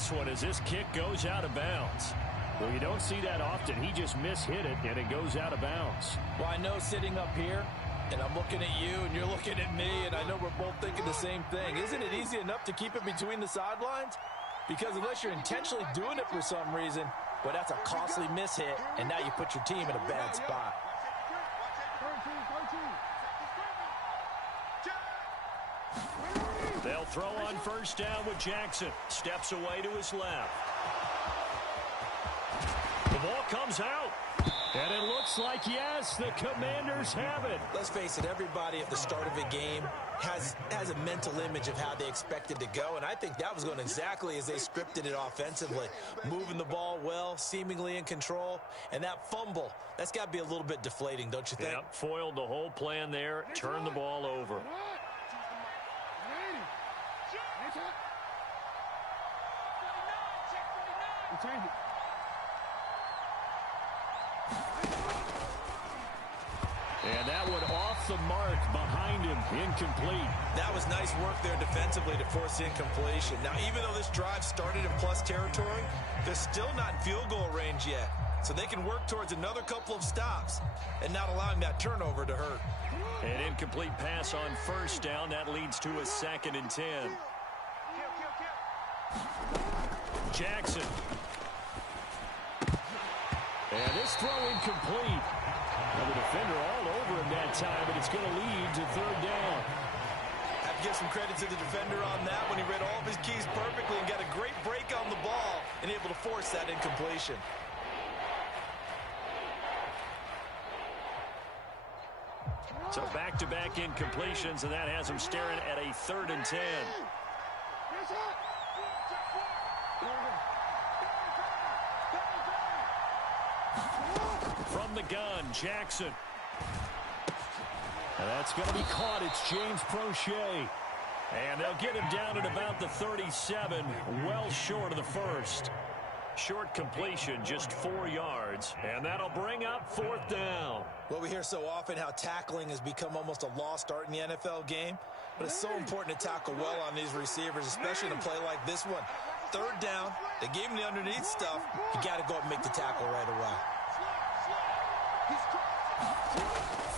this one as this kick goes out of bounds. Well, you don't see that often. He just mishit it, and it goes out of bounds. Well, I know sitting up here, and I'm looking at you, and you're looking at me, and I know we're both thinking the same thing. Isn't it easy enough to keep it between the sidelines? Because unless you're intentionally doing it for some reason, well, that's a costly mishit, and now you put your team in a bad spot. They'll throw on first down with Jackson. Steps away to his left. The ball comes out. And it looks like, yes, the Commanders have it. Let's face it, everybody at the start of a game has a mental image of how they expect it to go, and I think that was going exactly as they scripted it offensively. Moving the ball well, seemingly in control, and that fumble, that's got to be a little bit deflating, don't you think? Yep, foiled the whole plan there, turned the ball over. And that one off the mark behind him, incomplete. That was nice work there defensively to force the incompletion. Now, even though this drive started in plus territory, they're still not in field goal range yet. So they can work towards another couple of stops and not allowing that turnover to hurt. An incomplete pass on first down. That leads to a 2nd and 10. Jackson. And this throw incomplete. Well, the defender all over him that time, but it's going to lead to 3rd down. Have to give some credit to the defender on that when he read all of his keys perfectly and got a great break on the ball and able to force that incompletion. So back-to-back incompletions, and that has him staring at a 3rd and 10. From the gun, Jackson. And that's going to be caught. It's James Prochet. And they'll get him down at about the 37, well short of the first. Short completion, just 4 yards, and that'll bring up 4th down. Well, we hear so often how tackling has become almost a lost art in the NFL game, but it's so important to tackle well on these receivers, especially in a play like this one. 3rd down, they gave him the underneath stuff. You got to go up and make the tackle right away.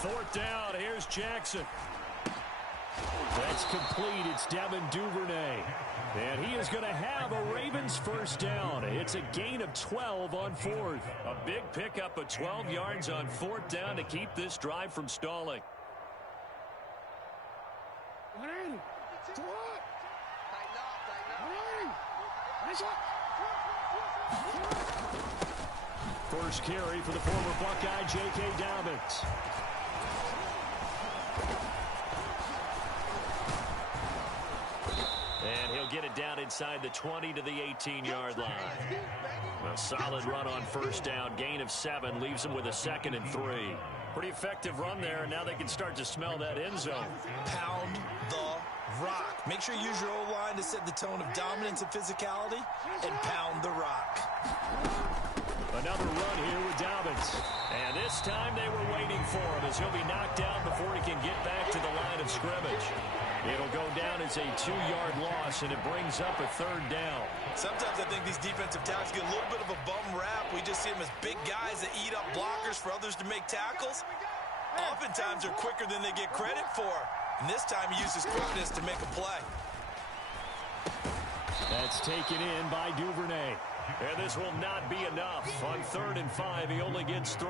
4th down, here's Jackson. That's complete. It's Devin Duvernay. And he is going to have a Ravens first down. It's a gain of 12 on 4th. A big pickup of 12 yards on 4th down to keep this drive from stalling. First carry for the former Buckeye, J.K. Dobbins. And he'll get it down inside the 20 to the 18-yard line. A solid run on first down. Gain of 7 leaves him with a 2nd and 3. Pretty effective run there, and now they can start to smell that end zone. Pound the rock. Make sure you use your O-line to set the tone of dominance and physicality, and pound the rock. Another run here with Dobbins. And this time they were waiting for him as he'll be knocked down before he can get back to the line of scrimmage. It'll go down as a 2-yard loss, and it brings up a 3rd down. Sometimes I think these defensive tackles get a little bit of a bum rap. We just see them as big guys that eat up blockers for others to make tackles. Oftentimes they're quicker than they get credit for. And this time he uses quickness to make a play. That's taken in by Duvernay. And this will not be enough. On 3rd and 5, he only gets 3.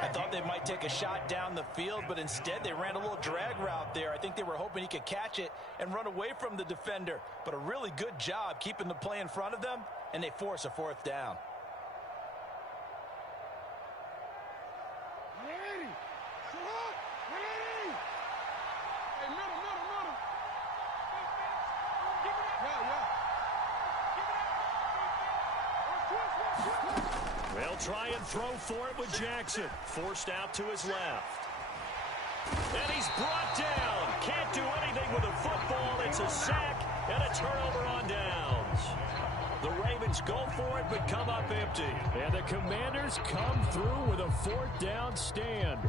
I thought they might take a shot down the field, but instead they ran a little drag route there. I think they were hoping he could catch it and run away from the defender. But a really good job keeping the play in front of them, and they force a 4th down. They'll try and throw for it with Jackson. Forced out to his left. And he's brought down. Can't do anything with a football. It's a sack and a turnover on downs. The Ravens go for it but come up empty. And the Commanders come through with a 4th down stand.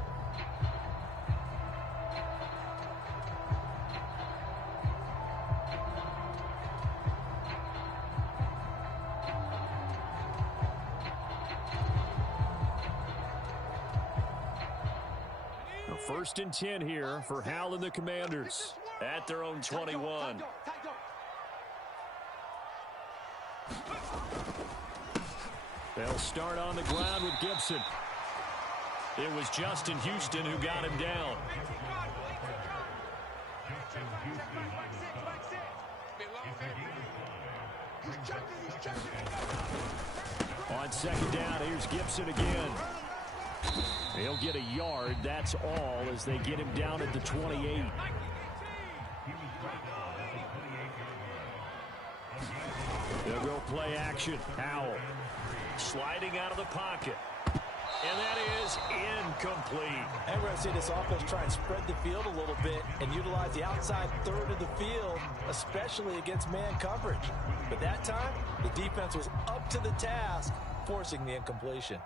First and 10 here for Hal and the Commanders at their own 21. They'll start on the ground with Gibson. It was Justin Houston who got him down. On second down, here's Gibson again. He'll get a yard, that's all, as they get him down at the 28. They'll go play action. Howell sliding out of the pocket. And that is incomplete. And we're going to see this offense try and spread the field a little bit and utilize the outside third of the field, especially against man coverage. But that time, the defense was up to the task, forcing the incompletion.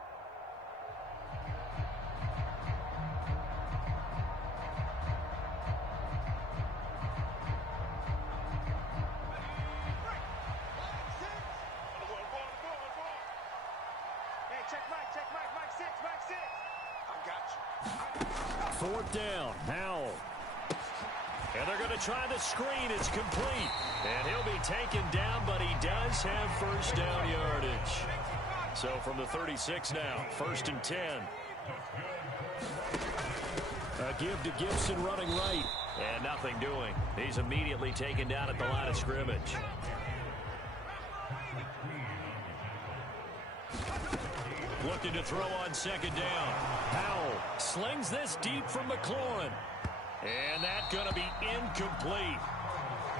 Fourth down, Howell. And they're going to try the screen. It's complete. And he'll be taken down, but he does have first down yardage. So from the 36 now, first and 10. A give to Gibson running right. And nothing doing. He's immediately taken down at the line of scrimmage. Looking to throw on second down. Howell slings this deep from McLaurin. And that's going to be incomplete.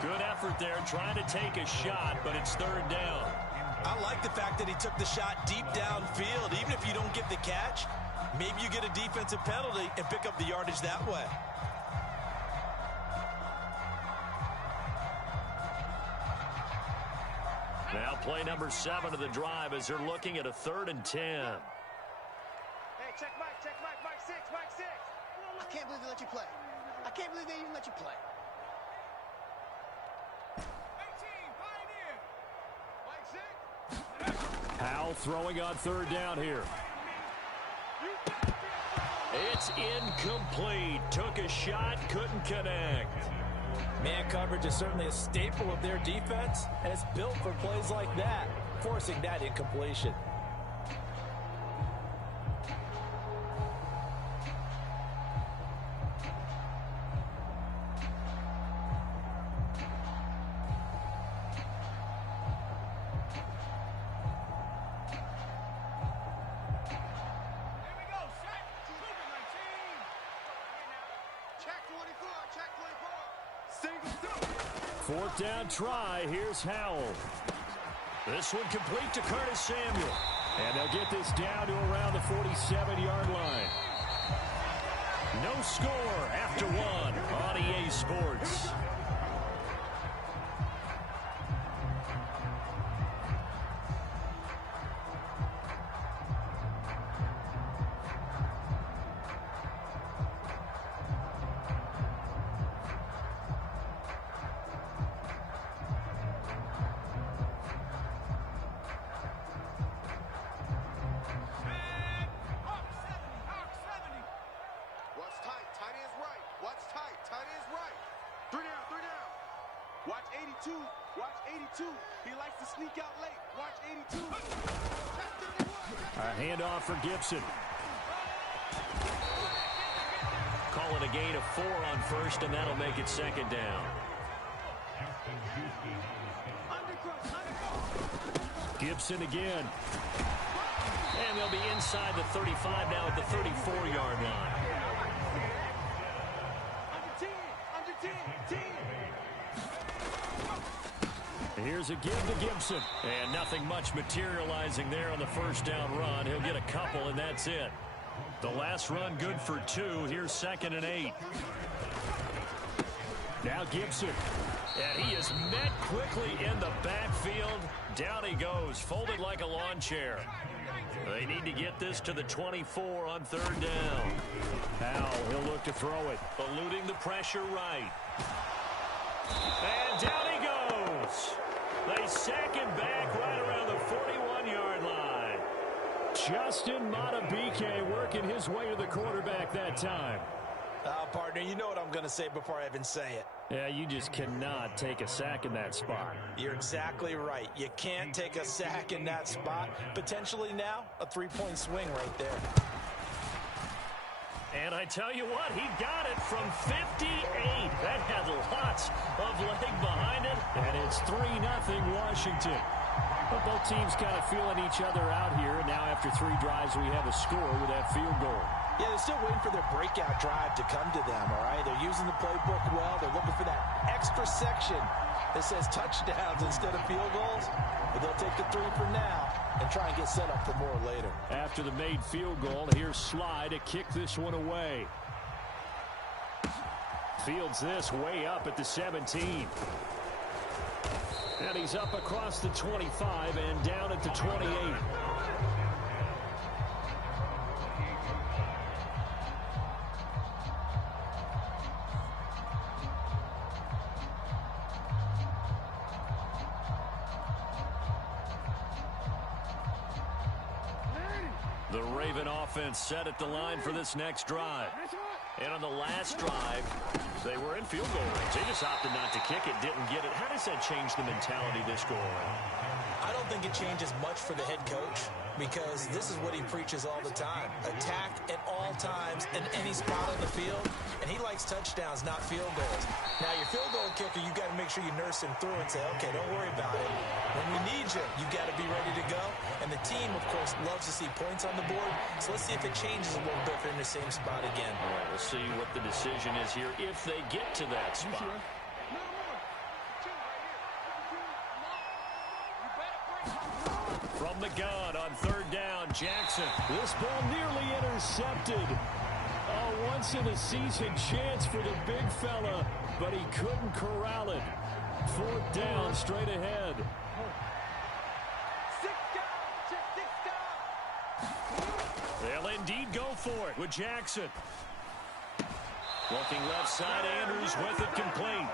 Good effort there trying to take a shot, but it's third down. I like the fact that he took the shot deep downfield. Even if you don't get the catch, maybe you get a defensive penalty and pick up the yardage that way. Now play number 7 of the drive as they're looking at a 3rd and 10. Hey, check Mike, Mike 6, Mike 6. I can't believe they let you play. I can't believe they even let you play. 18, Pioneer. Mike 6. Howell throwing on 3rd down here. It's incomplete. Took a shot, couldn't connect. Man coverage is certainly a staple of their defense, and it's built for plays like that, forcing that incompletion. Fourth down try. Here's Howell. This one complete to Curtis Samuel. And they'll get this down to around the 47-yard line. No score after one on EA Sports. Handoff for Gibson. Call it a gain of 4 on first, and that'll make it second down. Gibson again. And they'll be inside the 35 now at the 34-yard line. Here's a give to Gibson. And nothing much materializing there on the first down run. He'll get a couple, and that's it. The last run good for 2. Here's 2nd and 8. Now Gibson. And he is met quickly in the backfield. Down he goes, folded like a lawn chair. They need to get this to the 24 on 3rd down. Now he'll look to throw it. Eluding the pressure right. And down he goes. They sack him back right around the 41-yard line. Justin Matabike working his way to the quarterback that time. Partner, you know what I'm going to say before I even say it. Yeah, you just cannot take a sack in that spot. You're exactly right. You can't take a sack in that spot. Potentially now, a three-point swing right there. And I tell you what, he got it from 58. That had lots of leg behind it. And it's 3-0 Washington. But both teams kind of feeling each other out here. And now after 3 drives, we have a score with that field goal. Yeah, they're still waiting for their breakout drive to come to them, all right? They're using the playbook well. They're looking for that extra section that says touchdowns instead of field goals. But they'll take the 3 for now and try and get set up for more later. After the made field goal, here's Sly to kick this one away. Fields this way up at the 17. And he's up across the 25 and down at the 28. The Raven offense set at the line for this next drive. And on the last drive, they were in field goal range. They just opted not to kick it, didn't get it. How does that change the mentality this go around? I don't think it changes much for the head coach because this is what he preaches all the time. Attack at all times in any spot on the field, and he likes touchdowns, not field goals. Now, your field goal kicker, you got to make sure you nurse him through and say, okay, don't worry about it. When we need you, you got to be ready to go. And the team, of course, loves to see points on the board. So let's see if it changes a little bit if they're in the same spot again. All right, we'll see what the decision is here if they get to that spot. From the gun on 3rd down, Jackson. This ball nearly intercepted. A once-in-a-season chance for the big fella, but he couldn't corral it. 4th down, straight ahead. They'll indeed go for it with Jackson. Looking left side, Andrews with it complete.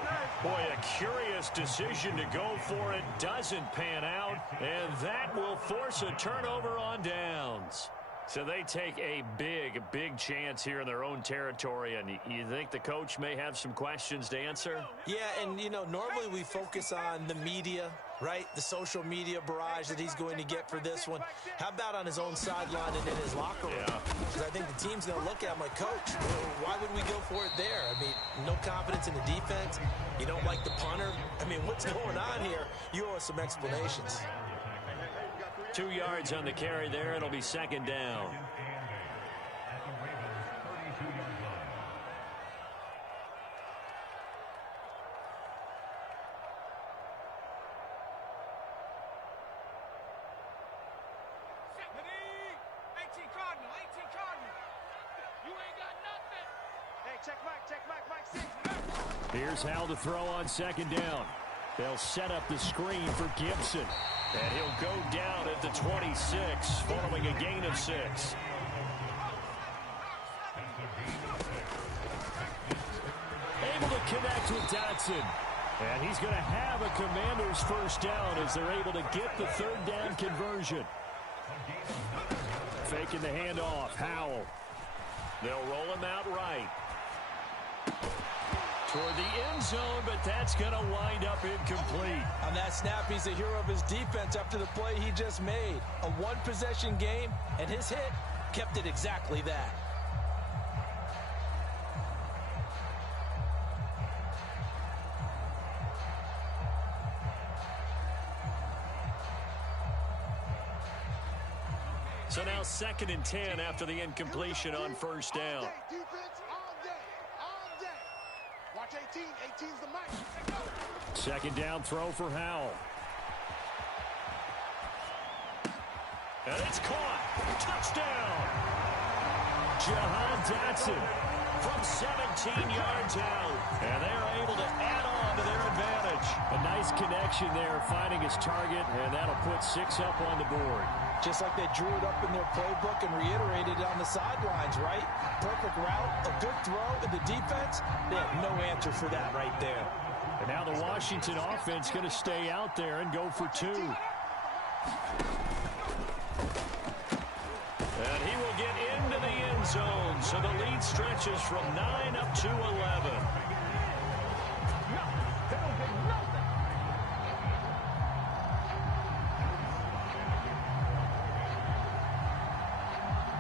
Boy, a curious decision to go for it. Doesn't pan out, and that will force a turnover on downs. So they take a big chance here in their own territory, and you think the coach may have some questions to answer? Yeah, and, you know, normally we focus on the media, right? The social media barrage that he's going to get for this one. How about on his own sideline and in his locker room? Because I think the team's going to look at him like, Coach, why would we go for it there? I mean, no confidence in the defense. You don't like the punter. I mean, what's going on here? You owe us some explanations. 2 yards on the carry there. It'll be 2nd down. Here's Hal to throw on 2nd down. They'll set up the screen for Gibson. And he'll go down at the 26 following a gain of 6. Able to connect with Dotson. And he's going to have a Commander's 1st down as they're able to get the 3rd down conversion. Faking the handoff. Howell. They'll roll him out right. Toward the end zone, but that's going to wind up incomplete. On that snap, he's a hero of his defense after the play he just made. A one-possession game, and his hit kept it exactly that. So now 2nd and 10 after the incompletion on 1st down. Watch 18. 18's the mic. 2nd down throw for Howell. And it's caught. Touchdown. Jahan Dotson from 17 yards out. And they are able to add on to their advantage. A nice connection there, finding his target, and that'll put 6 up on the board. Just like they drew it up in their playbook and reiterated it on the sidelines, right? Perfect route, a good throw, and the defense, they have no answer for that right there. And now the Washington offense going to stay out there and go for 2. And he will get into the end zone, so the lead stretches from 9 up to 11.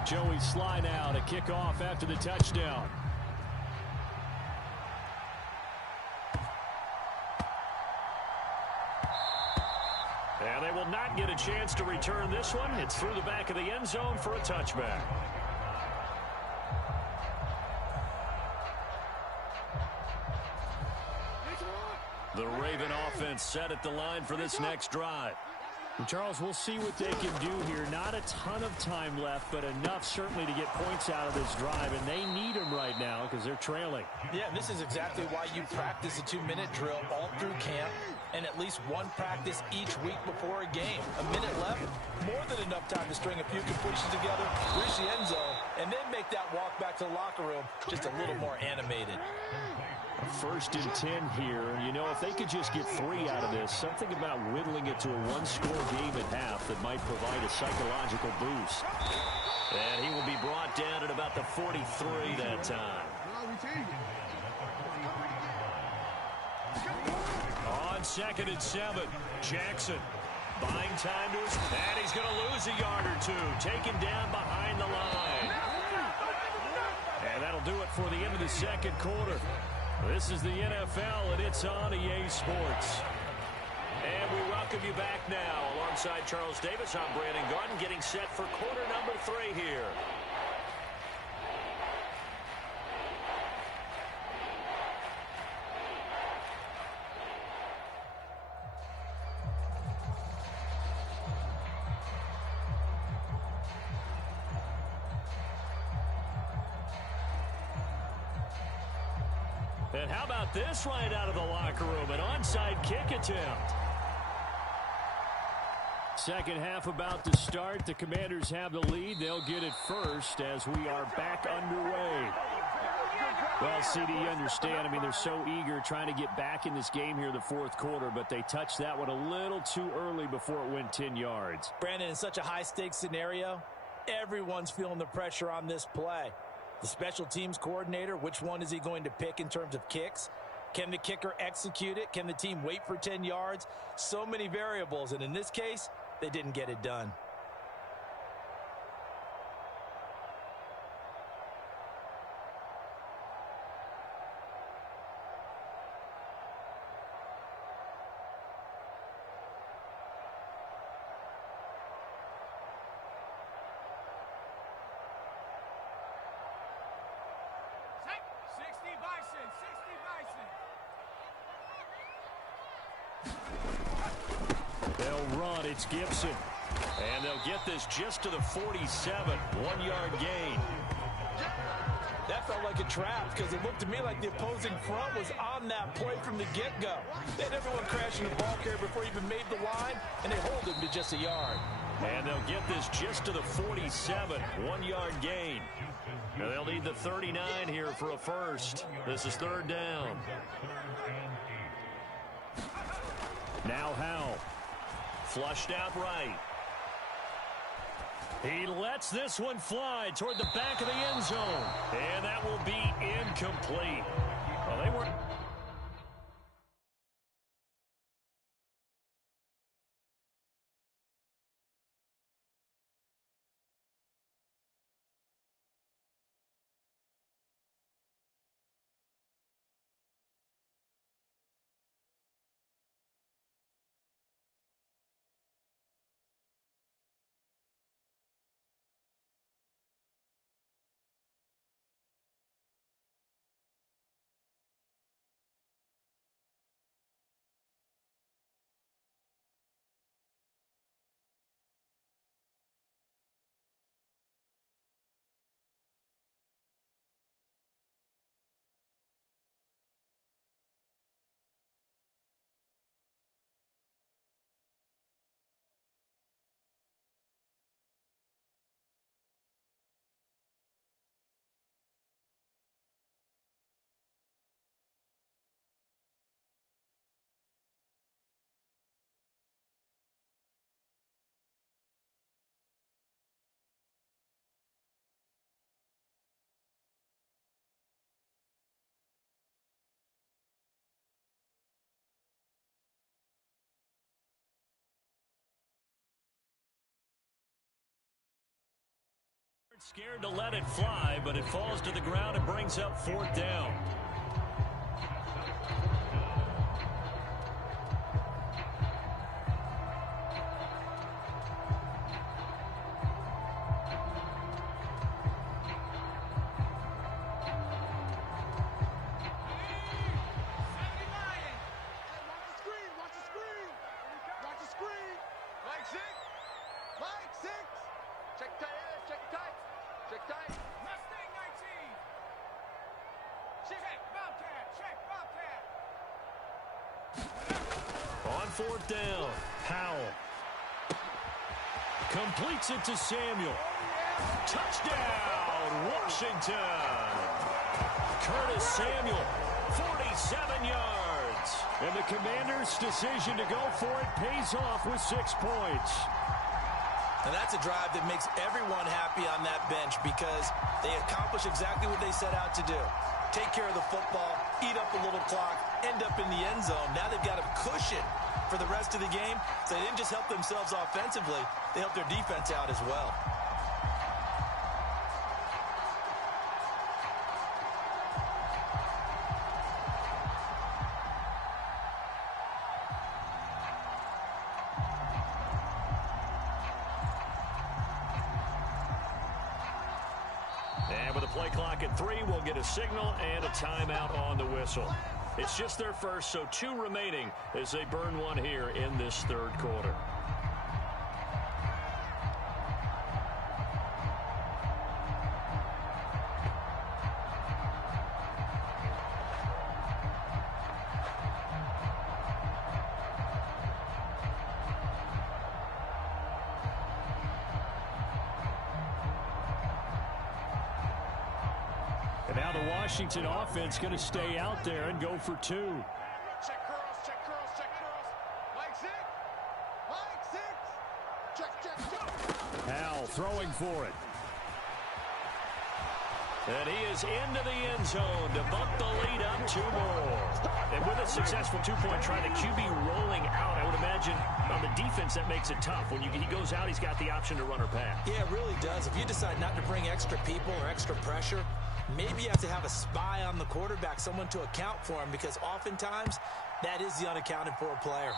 Joey Sly now to kick off after the touchdown. And they will not get a chance to return this one. It's through the back of the end zone for a touchback. The Raven offense set at the line for this next drive. And Charles, we'll see what they can do here. Not a ton of time left, but enough certainly to get points out of this drive. And they need them right now because they're trailing. Yeah, and this is exactly why you practice a 2-minute drill all through camp and at least one practice each week before a game. A minute left, more than enough time to string a few completions together, reach the end zone, and then make that walk back to the locker room just a little more animated. 1st and 10 here. You know, if they could just get 3 out of this, something about whittling it to a 1-score game at half that might provide a psychological boost. And he will be brought down at about the 43 that time. On 2nd and 7, Jackson buying time to his, and he's going to lose a yard or two, taken down behind the line. And that'll do it for the end of the 2nd quarter. This is the NFL, and it's on EA Sports. And we welcome you back now. Alongside Charles Davis, I'm Brandon Garden, getting set for quarter number 3 here. And how about this right out of the locker room? An onside kick attempt. Second half about to start. The Commanders have the lead. They'll get it first as we are back underway. Well, CD, you understand. I mean, they're so eager trying to get back in this game here in the 4th quarter, but they touched that one a little too early before it went 10 yards. Brandon, in such a high-stakes scenario, everyone's feeling the pressure on this play. The special teams coordinator, which one is he going to pick in terms of kicks? Can the kicker execute it? Can the team wait for 10 yards? So many variables, and in this case, they didn't get it done. They'll run. It's Gibson. And they'll get this just to the 47. 1-yard gain. That felt like a trap because it looked to me like the opposing front was on that play from the get-go. They had everyone crashing the ball carrier before he even made the line, and they hold him to just a yard. And they'll get this just to the 47. 1-yard gain. And they'll need the 39 here for a first. This is 3rd down. Now Howell. Flushed out right. He lets this one fly toward the back of the end zone. And that will be incomplete. Well, they weren't. Scared to let it fly, but it falls to the ground and brings up 4th down. On 4th down, Howell completes it to Samuel. Touchdown, Washington. Curtis Samuel, 47 yards. And the Commanders' decision to go for it pays off with 6 points. And that's a drive that makes everyone happy on that bench because they accomplish exactly what they set out to do. Take care of the football, eat up a little clock, end up in the end zone. Now they've got a cushion for the rest of the game. So they didn't just help themselves offensively, they helped their defense out as well. And with a play clock at 3, we'll get a signal and a timeout on the whistle. It's just their first, so 2 remaining as they burn one here in this 3rd quarter. And now the Washington offense going to stay out there and go for 2. Check curls, check curls, check curls. Mike 6. Mike 6. Check, check, check. Howell throwing for it. And he is into the end zone to bump the lead up 2 more. And with a successful 2-point try, the QB rolling out, I would imagine on the defense that makes it tough. When he goes out, he's got the option to run or pass. Yeah, it really does. If you decide not to bring extra people or extra pressure, maybe you have to have a spy on the quarterback, someone to account for him, because oftentimes that is the unaccounted for player.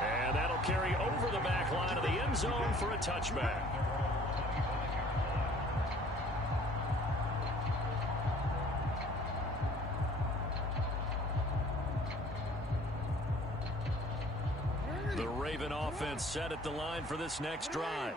And that'll carry over the back line of the end zone for a touchback. The Raven offense set at the line for this next drive.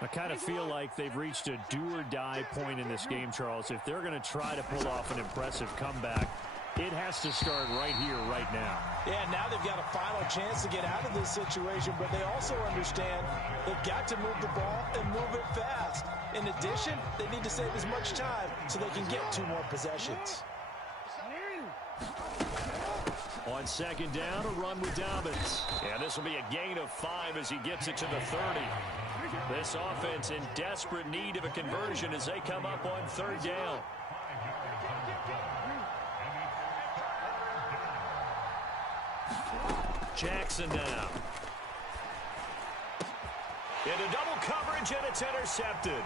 I kind of feel like they've reached a do-or-die point in this game, Charles. If they're going to try to pull off an impressive comeback, it has to start right here, right now. Yeah, now they've got a final chance to get out of this situation, but they also understand they've got to move the ball and move it fast. In addition, they need to save as much time so they can get 2 more possessions. On 2nd down, a run with Dobbins. And this will be a gain of 5 as he gets it to the 30. This offense in desperate need of a conversion as they come up on 3rd down. Jackson now. Into double coverage, and it's intercepted.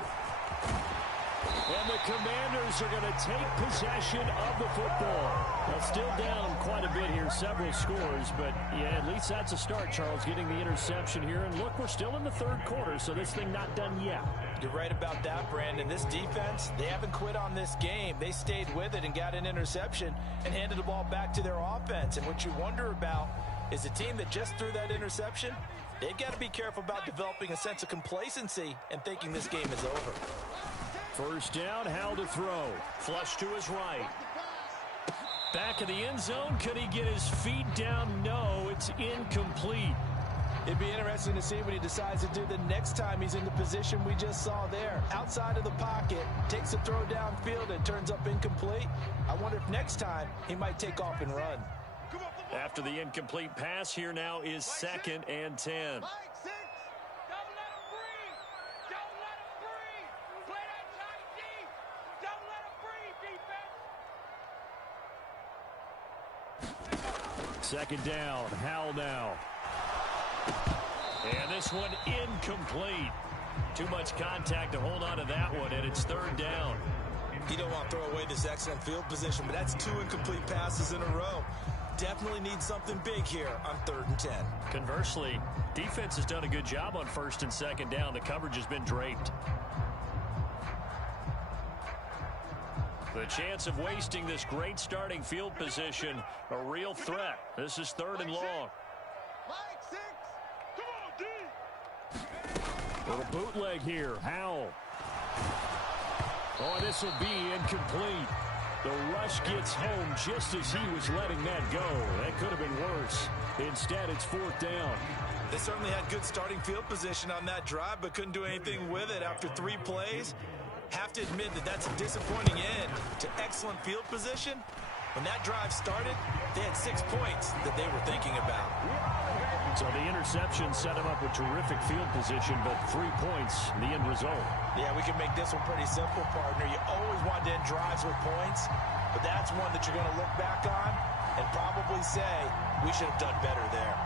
And the Commanders are going to take possession of the football. Well, still down quite a bit here, several scores, but yeah, at least that's a start, Charles, getting the interception here. And look, we're still in the 3rd quarter, so this thing not done yet. You're right about that, Brandon. This defense, they haven't quit on this game. They stayed with it and got an interception and handed the ball back to their offense. And what you wonder about is a team that just threw that interception, they've got to be careful about developing a sense of complacency and thinking this game is over. 1st down, Howell to throw. Flush to his right. Back of the end zone. Could he get his feet down? No, it's incomplete. It'd be interesting to see what he decides to do the next time he's in the position we just saw there. Outside of the pocket, takes a throw downfield and turns up incomplete. I wonder if next time he might take off and run. After the incomplete pass, here now is 2nd and 10. Second down, Howell now. And this one incomplete. Too much contact to hold on to that one, and it's third down. You don't want to throw away this excellent field position, but that's 2 incomplete passes in a row. Definitely need something big here on 3rd and 10. Conversely, defense has done a good job on 1st and 2nd down. The coverage has been draped. The chance of wasting this great starting field position, a real threat. This is 3rd and long. Little bootleg here. Howell. Oh, this will be incomplete. The rush gets home just as he was letting that go. That could have been worse. Instead, it's 4th down. They certainly had good starting field position on that drive, but couldn't do anything with it after 3 plays. Have to admit that that's a disappointing end to excellent field position. When that drive started, they had 6 points that they were thinking about. So the interception set him up with terrific field position, but 3 points, the end result. Yeah, we can make this one pretty simple, partner. You always want to end drives with points, but that's one that you're going to look back on and probably say, we should have done better there.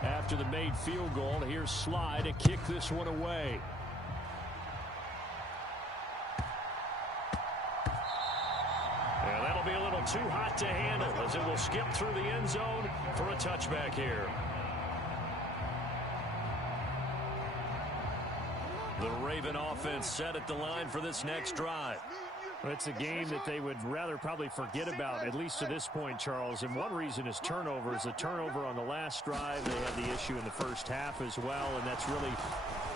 After the made field goal, here's Sly to kick this one away. And that'll be a little too hot to handle as it will skip through the end zone for a touchback here. The Raven offense set at the line for this next drive. It's a game that they would rather probably forget about, at least to this point, Charles. And one reason is turnovers. A turnover on the last drive. They had the issue in the first half as well, and that's really,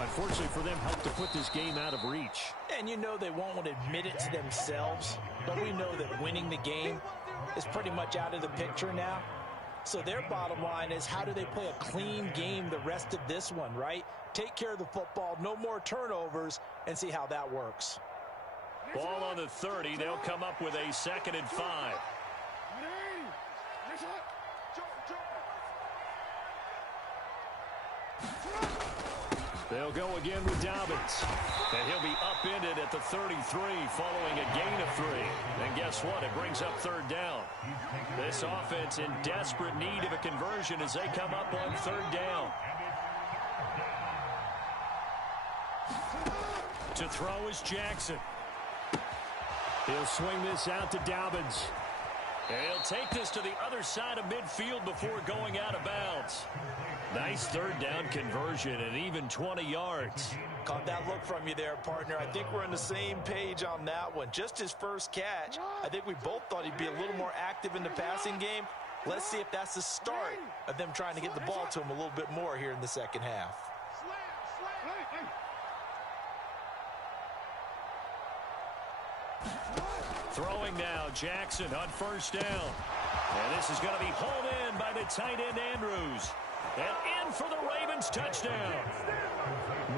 unfortunately for them, helped to put this game out of reach. And you know they won't admit it to themselves, but we know that winning the game is pretty much out of the picture now. So their bottom line is, how do they play a clean game the rest of this one, right? Take care of the football, no more turnovers, and see how that works. Ball on the 30. They'll come up with a 2nd and 5. They'll go again with Dobbins. And he'll be upended at the 33 following a gain of 3. And guess what? It brings up 3rd down. This offense in desperate need of a conversion as they come up on 3rd down. To throw is Jackson. He'll swing this out to Dobbins. And he'll take this to the other side of midfield before going out of bounds. Nice 3rd down conversion and even 20 yards. Caught that look from you there, partner. I think we're on the same page on that one. Just his first catch, I think we both thought he'd be a little more active in the passing game. Let's see if that's the start of them trying to get the ball to him a little bit more here in the second half. Throwing now, Jackson on 1st down. And this is going to be hauled in by the tight end, Andrews. And in for the Ravens touchdown.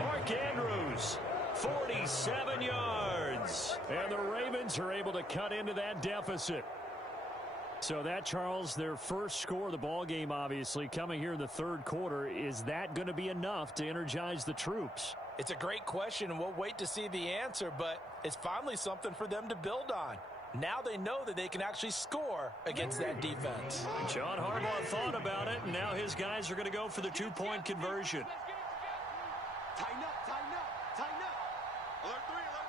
Mark Andrews, 47 yards. And the Ravens are able to cut into that deficit. So that, Charles, their first score of the ball game, obviously, coming here in the 3rd quarter. Is that going to be enough to energize the troops? It's a great question, and we'll wait to see the answer, but it's finally something for them to build on. Now they know that they can actually score against that defense. John Harbaugh thought about it, and now his guys are going to go for the 2-point conversion. Tighten up, tighten up, tighten up. Alert 3, alert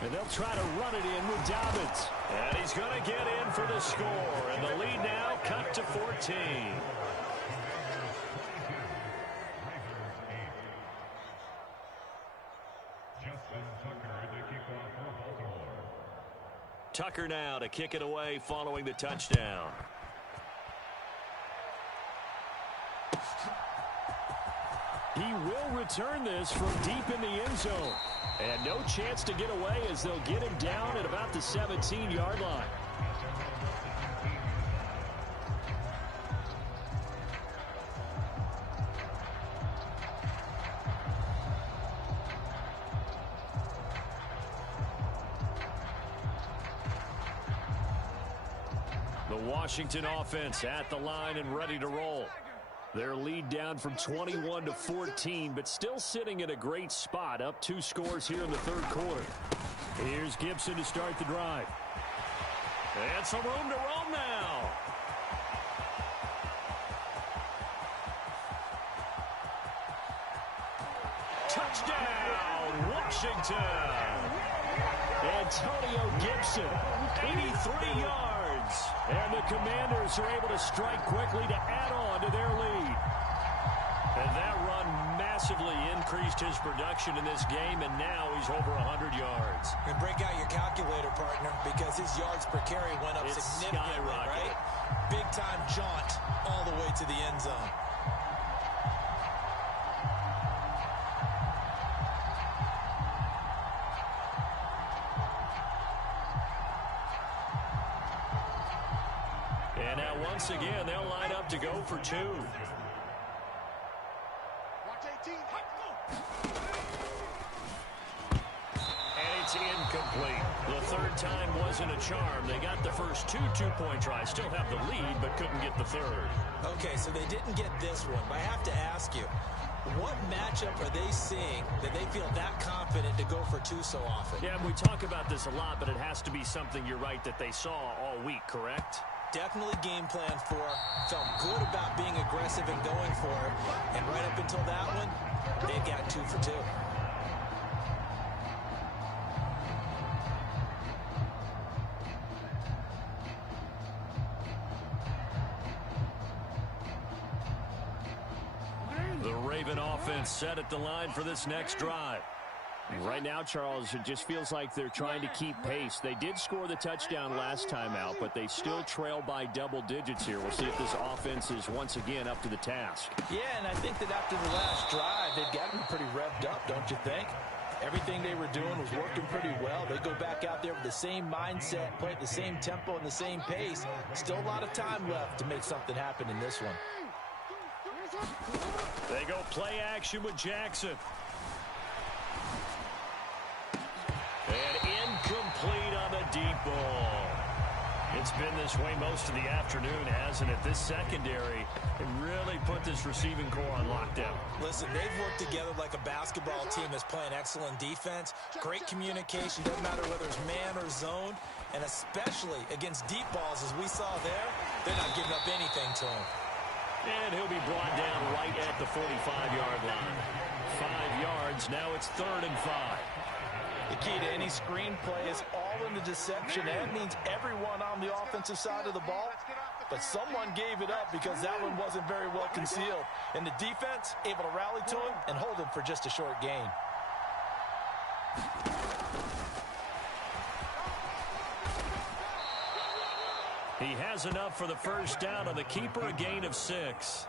3. And they'll try to run it in with Dobbins. And he's going to get in for the score, and the lead now cut to 14. Tucker now to kick it away following the touchdown. He will return this from deep in the end zone. And no chance to get away as they'll get him down at about the 17-yard line. The Washington offense at the line and ready to roll. Their lead down from 21 to 14, but still sitting in a great spot, up 2 scores here in the third quarter. Here's Gibson to start the drive. And some room to roam now. Touchdown, Washington. Antonio Gibson, 83 yards. And the Commanders are able to strike quickly to add on to their lead. And that run massively increased his production in this game, and now he's over 100 yards. And break out your calculator, partner, because his yards per carry went up significantly, right? Big-time jaunt all the way to the end zone. And now once again, they'll line up to go for 2. And it's incomplete. The third time wasn't a charm. They got the first 2 two-point tries, still have the lead, but couldn't get the third. Okay, so they didn't get this one, but I have to ask you, what matchup are they seeing that they feel that confident to go for 2 so often? Yeah, we talk about this a lot, but it has to be something, you're right, that they saw all week, correct? Definitely game plan for, felt good about being aggressive and going for it. And right up until that one, they've got 2 for 2. The Raven offense set at the line for this next drive. Right now, Charles, it just feels like they're trying to keep pace. They did score the touchdown last time out, but they still trail by double digits here. We'll see if this offense is once again up to the task. Yeah, and I think that after the last drive, they've gotten pretty revved up, don't you think? Everything they were doing was working pretty well. They go back out there with the same mindset, play at the same tempo and the same pace. Still a lot of time left to make something happen in this one. They go play action with Jackson. And incomplete on the deep ball. It's been this way most of the afternoon, hasn't it? This secondary really put this receiving core on lockdown. Listen, they've worked together like a basketball team that's playing excellent defense. Great communication, doesn't matter whether it's man or zone. And especially against deep balls, as we saw there, they're not giving up anything to him. And he'll be brought down right at the 45-yard line. 5 yards, now it's 3rd and 5. The key to any screen play is all in the deception. That means everyone on the offensive side of the ball. But someone gave it up because that one wasn't very well concealed. And the defense able to rally to him and hold him for just a short gain. He has enough for the first down on the keeper, a gain of 6.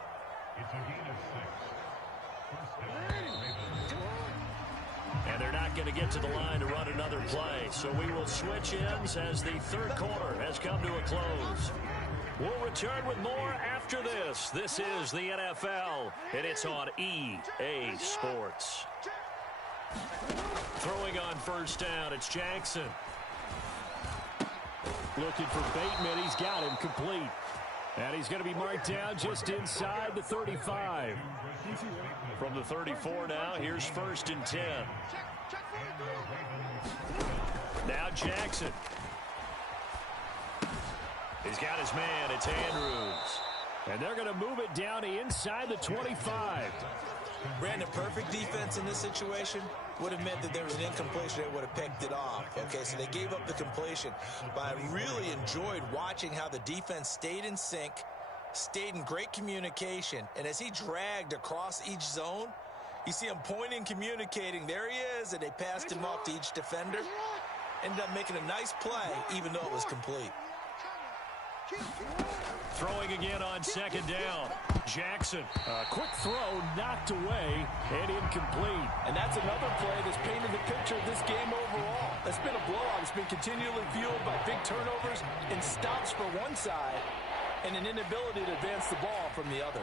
And they're not going to get to the line to run another play. So we will switch ends as the third quarter has come to a close. We'll return with more after this. This is the NFL, and it's on EA Sports. Throwing on first down, it's Jackson. Looking for Bateman. He's got him complete. And he's going to be marked down just inside the 35. From the 34 now, here's 1st and 10. Now Jackson. He's got his man. It's Andrews. And they're going to move it down to inside the 25. Brandon, perfect defense in this situation would have meant that there was an incompletion. They would have picked it off. Okay, so they gave up the completion. But I really enjoyed watching how the defense stayed in sync, stayed in great communication. And as he dragged across each zone, you see him pointing, communicating. There he is, and they passed him off to each defender. Ended up making a nice play, even though it was complete. Throwing again on 2nd down. Jackson. A quick throw knocked away and incomplete. And that's another play that's painted the picture of this game overall. That's been a blowout. It's been continually fueled by big turnovers and stops for one side and an inability to advance the ball from the other.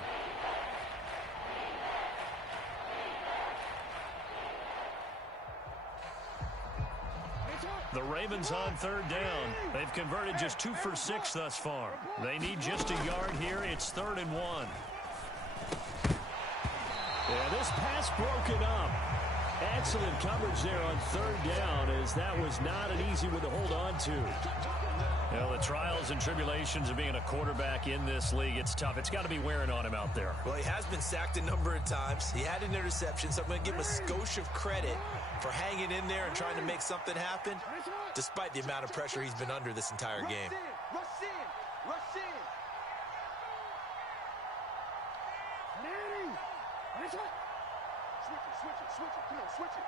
The Ravens on 3rd down. They've converted just 2 for 6 thus far. They need just a yard here. It's 3rd and 1. Yeah, this pass broken up. Excellent coverage there on third down, as that was not an easy one to hold on to. Well, the trials and tribulations of being a quarterback in this league, it's tough. It's got to be wearing on him out there. Well, he has been sacked a number of times. He had an interception, so I'm going to give him a skosh of credit for hanging in there and trying to make something happen, despite the amount of pressure he's been under this entire game. Rush in. Rush in. Manny. Switch it. Come on, switch it.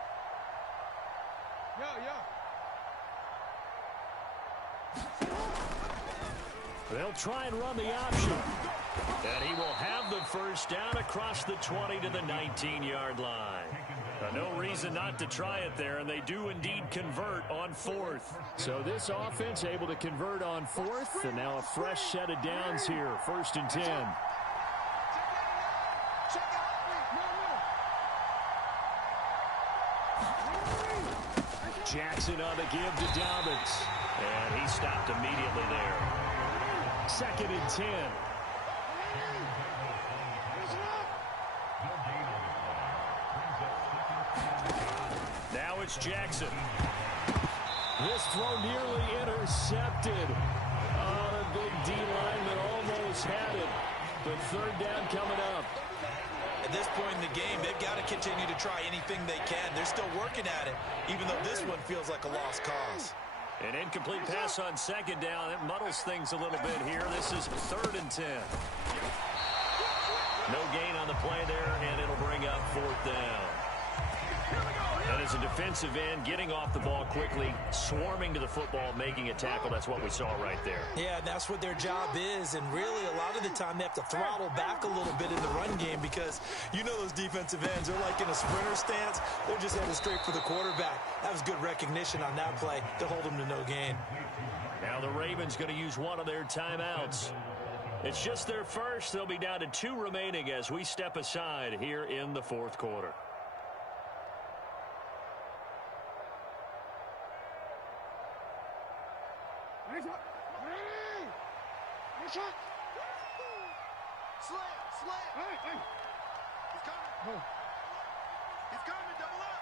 They'll try and run the option. And he will have the first down across the 20 to the 19-yard line. No reason not to try it there, and they do indeed convert on fourth. So this offense able to convert on fourth, and now a fresh set of downs here, 1st and 10. Jackson on the give to Dobbins. And he stopped immediately there. 2nd and 10. Now it's Jackson. This throw nearly intercepted. Oh, the big D lineman almost had it. But 3rd down coming up. At this point in the game, they've got to continue to try anything they can. They're still working at it, even though this one feels like a lost cause. An incomplete pass on 2nd down. It muddles things a little bit here. This is 3rd and 10. No gain on the play there, and it'll bring up 4th down. And as a defensive end, getting off the ball quickly, swarming to the football, making a tackle, that's what we saw right there. Yeah, that's what their job is, and really a lot of the time they have to throttle back a little bit in the run game because you know those defensive ends, they're like in a sprinter stance. They're just headed straight for the quarterback. That was good recognition on that play to hold them to no gain. Now the Ravens going to use one of their timeouts. It's just their first. They'll be down to 2 remaining as we step aside here in the 4th quarter. Slam. He's coming. He's coming. Double up.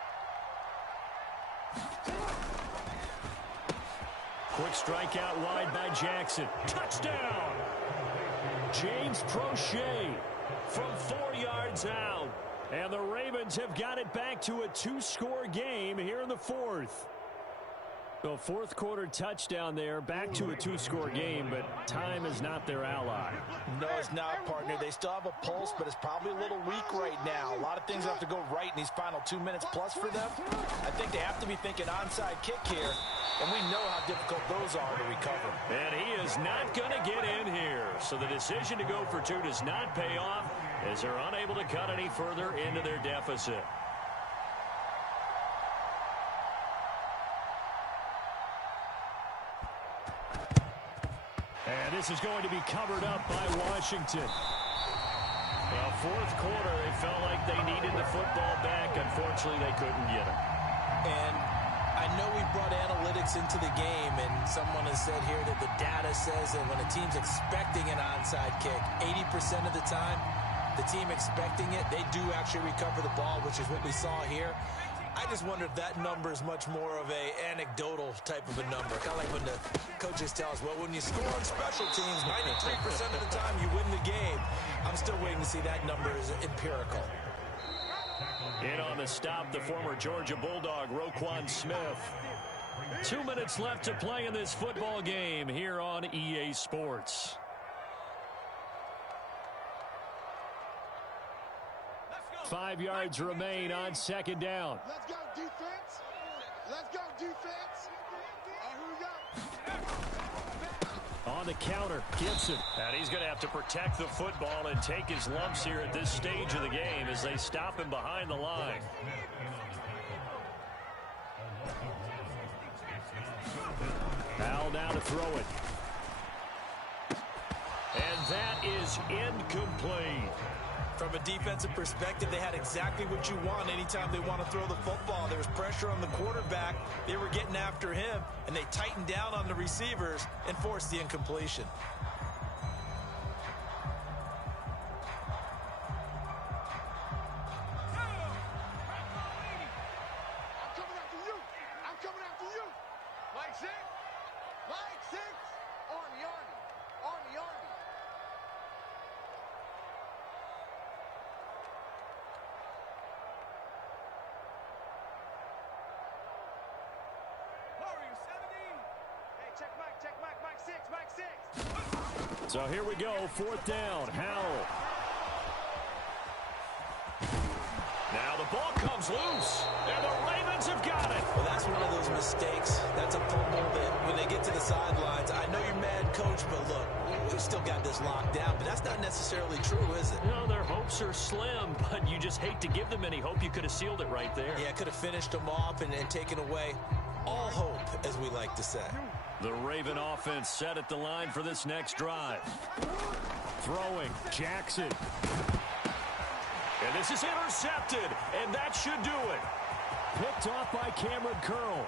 Quick strikeout wide by Jackson. Touchdown! James Prochet from 4 yards out. And the Ravens have got it back to a 2-score game here in the 4th. So 4th quarter touchdown there, back to a 2-score game, but time is not their ally. No, it's not, partner. They still have a pulse, but it's probably a little weak right now. A lot of things have to go right in these final 2 minutes plus for them. I think they have to be thinking onside kick here, and we know how difficult those are to recover. And he is not going to get in here. So the decision to go for 2 does not pay off as they're unable to cut any further into their deficit. And this is going to be covered up by Washington. Well, 4th quarter, they felt like they needed the football back. Unfortunately, they couldn't get it. And I know we brought analytics into the game, and someone has said here that the data says that when a team's expecting an onside kick, 80% of the time, the team expecting it, they do actually recover the ball, which is what we saw here. I just wonder if that number is much more of a anecdotal type of a number. Kind of like when the coaches tell us, well, when you score on special teams, 93% of the time you win the game. I'm still waiting to see that number is empirical. In on the stop, the former Georgia Bulldog, Roquan Smith. 2 minutes left to play in this football game here on EA Sports. Five yards remain on 2nd down. Let's go, defense. Let's go, defense. Here we go. On the counter, Gibson. And he's going to have to protect the football and take his lumps here at this stage of the game as they stop him behind the line. Foul now to throw it. And that is incomplete. From a defensive perspective, they had exactly what you want anytime they want to throw the football. There was pressure on the quarterback. They were getting after him, and they tightened down on the receivers and forced the incompletion. 6, Army, Army. Army, Army. Warrior 70. Hey, check Mike, Mike 6. So here we go, 4th down. Howell. Now the ball comes loose, and the Ravens have got it. Well, that's one of those mistakes. That's a fumble that when they get to the sidelines, I know you're mad, coach, but look, we've still got this locked down, but that's not necessarily true, is it? No, their hopes are slim, but you just hate to give them any hope. You could have sealed it right there. Yeah, could have finished them off and taken away all hope, as we like to say. The Raven offense set at the line for this next drive. Throwing, Jackson. And this is intercepted, and that should do it. Picked off by Cameron Curl.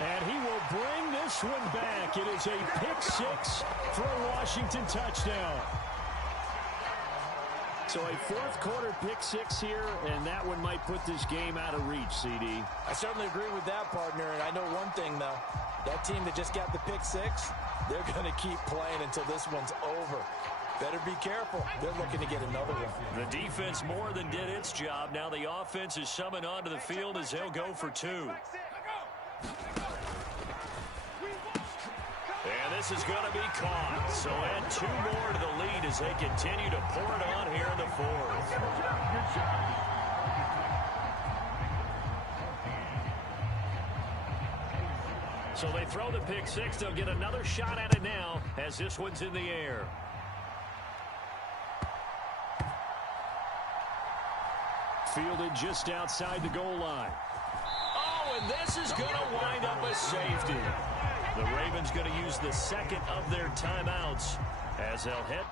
And he will bring this one back. It is a pick 6 for a Washington touchdown. So a 4th quarter pick 6 here, and that one might put this game out of reach, CD. I certainly agree with that, partner, and I know one thing, though. That team that just got the pick 6, they're going to keep playing until this one's over. Better be careful. They're looking to get another one. The defense more than did its job. Now the offense is summoned onto the field as they'll go for 2. And this is going to be caught. So add 2 more to the lead as they continue to pour it on here in the 4th. So they throw the pick 6. They'll get another shot at it now as this one's in the air. Fielded just outside the goal line. Oh, and this is going to wind up a safety. The Ravens going to use the second of their timeouts as they'll head